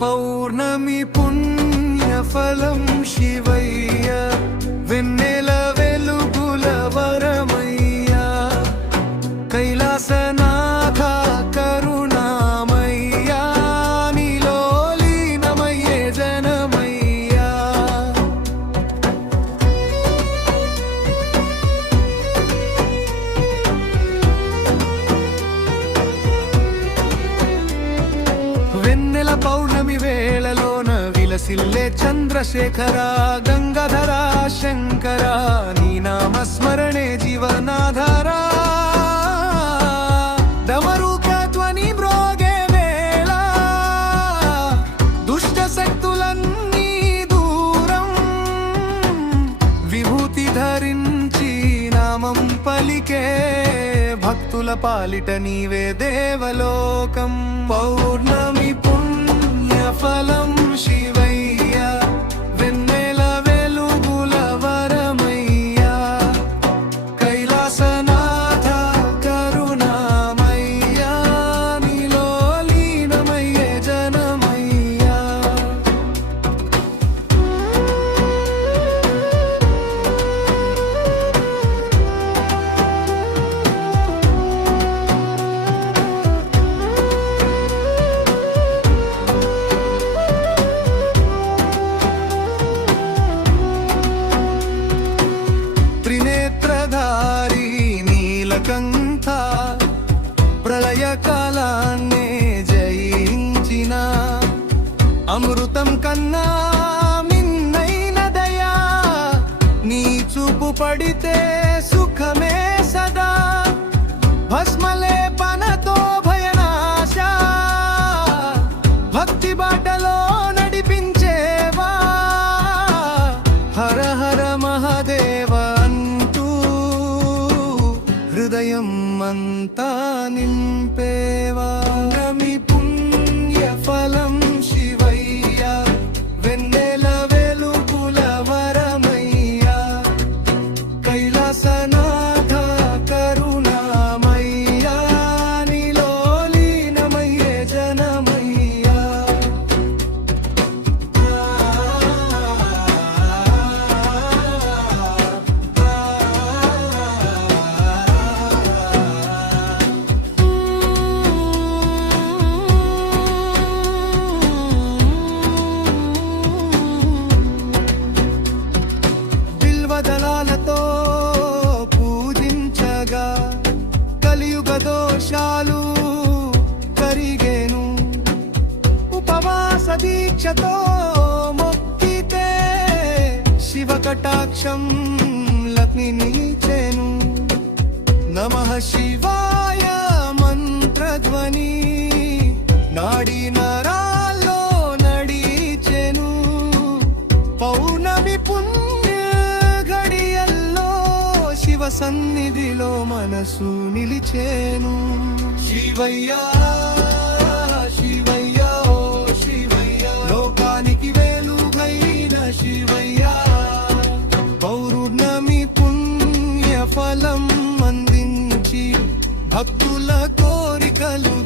పౌర్ణమి పుణ్యఫలం శివయ్య వెన్నెల వెలుగుల వరమయ్యా కైలాసనాథ కరుణామయ్యా నీలో లీనమయ్యే జనమయ్యా వెన్నెల పౌర్ణమి వేళలోన విలసిల్లే చంద్రశేఖర గంగాధర శంకర నీ నామస్మరణే జీవనాధారా డమరుక ధ్వని మ్రోగే వేళ దుష్ట శక్తులన్నీ దూరం విభూతి ధరించి నామం పలికే భక్తుల పాలిట నీవే దేవలోకం పౌర్ణమి పుణ్యఫలం శివయ్య వెన్నెల వెలుగుల వరమయ్యా కైలాసనాథ కరుణామయ్యా నీలో లీనమయ్యే జనమయ్యా త్రినేత్రధారి నీలకంఠ ప్రళయకాలాన్నే జయించిన అమృతం కన్నా మిన్నైన దయా నీ చూపు పడితే సుఖమే సదా భస్మలేపనతో భయనాశ భక్తి బాటలో నడిపించేవా హర హర మహాదేవ అంటూ హృదయం అంతా నింపేవా రమి పుణ్యఫలం శివయ్య వెన్నెల వెలుగుల వరమయ్యా కైలాసనాథ కరుణామయ్యా నీలో లీనమయ్యే జనమయ్యా బిల్వదళాలతో పూజించగా కలియుగ దోషాలు కరిగేను ఉపవాస దీక్షతో మొక్కితే శివ కటాక్షం లగ్నిచేను నమః శివాయ మంత్రధ్వని నాడి నరాల్లో నడిచెను పౌర్ణమి పుణ్య ఘడియల్లో శివ సన్నిధిలో మనసు నిలిచేను శివయ్య శివయ్య ఓ శివయ్య లోకానికి వెలుగైన శివయ్య పౌర్ణమి పుణ్యఫలం అందించి భక్తుల కోరికలు